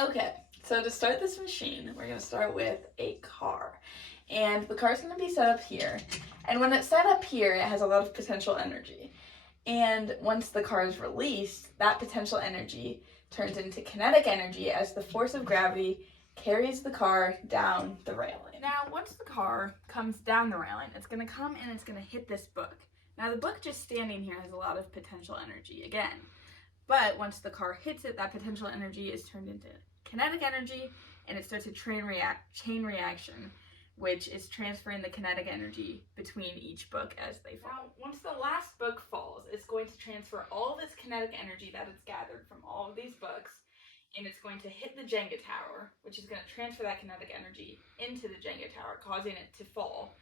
Okay, so to start this machine, we're going to start with a car. And the car's going to be set up here. And when it's set up here, it has a lot of potential energy. And once the car is released, that potential energy turns into kinetic energy as the force of gravity carries the car down the railing. Now, once the car comes down the railing, it's going to come and it's going to hit this book. Now, the book just standing here has a lot of potential energy again. But once the car hits it, that potential energy is turned into kinetic energy, and it starts a chain reaction, which is transferring the kinetic energy between each book as they fall. Now, once the last book falls, it's going to transfer all this kinetic energy that it's gathered from all of these books, and it's going to hit the Jenga tower, which is going to transfer that kinetic energy into the Jenga tower, causing it to fall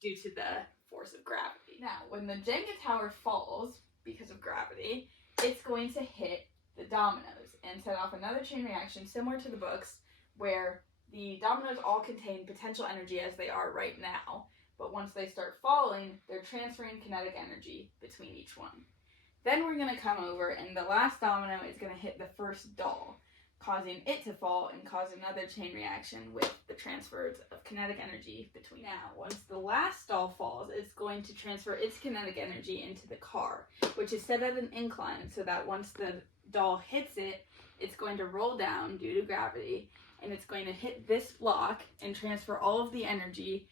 due to the force of gravity. Now, when the Jenga tower falls because of gravity, it's going to hit the dominoes and set off another chain reaction similar to the books, where the dominoes all contain potential energy as they are right now, but once they start falling, they're transferring kinetic energy between each one. Then we're going to come over, and the last domino is going to hit the first doll, causing it to fall and cause another chain reaction with the transfers of kinetic energy between. Now, once the last doll falls, it's going to transfer its kinetic energy into the car, which is set at an incline so that once the doll hits it, it's going to roll down due to gravity, and it's going to hit this block and transfer all of the energy,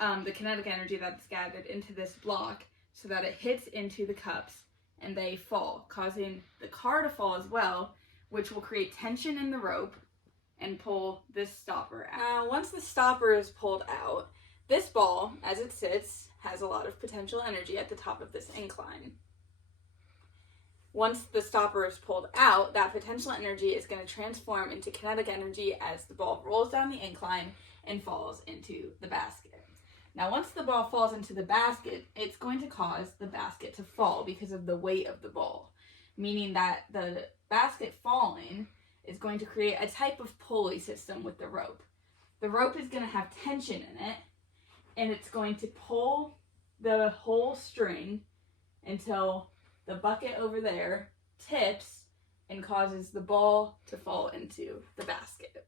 the kinetic energy that's gathered into this block, so that it hits into the cups and they fall, causing the car to fall as well, which will create tension in the rope and pull this stopper out. Once the stopper is pulled out, this ball, as it sits, has a lot of potential energy at the top of this incline. Once the stopper is pulled out, that potential energy is going to transform into kinetic energy as the ball rolls down the incline and falls into the basket. Now, once the ball falls into the basket, it's going to cause the basket to fall because of the weight of the ball, meaning that the basket falling is going to create a type of pulley system with the rope. The rope is going to have tension in it, and it's going to pull the whole string until the bucket over there tips and causes the ball to fall into the basket.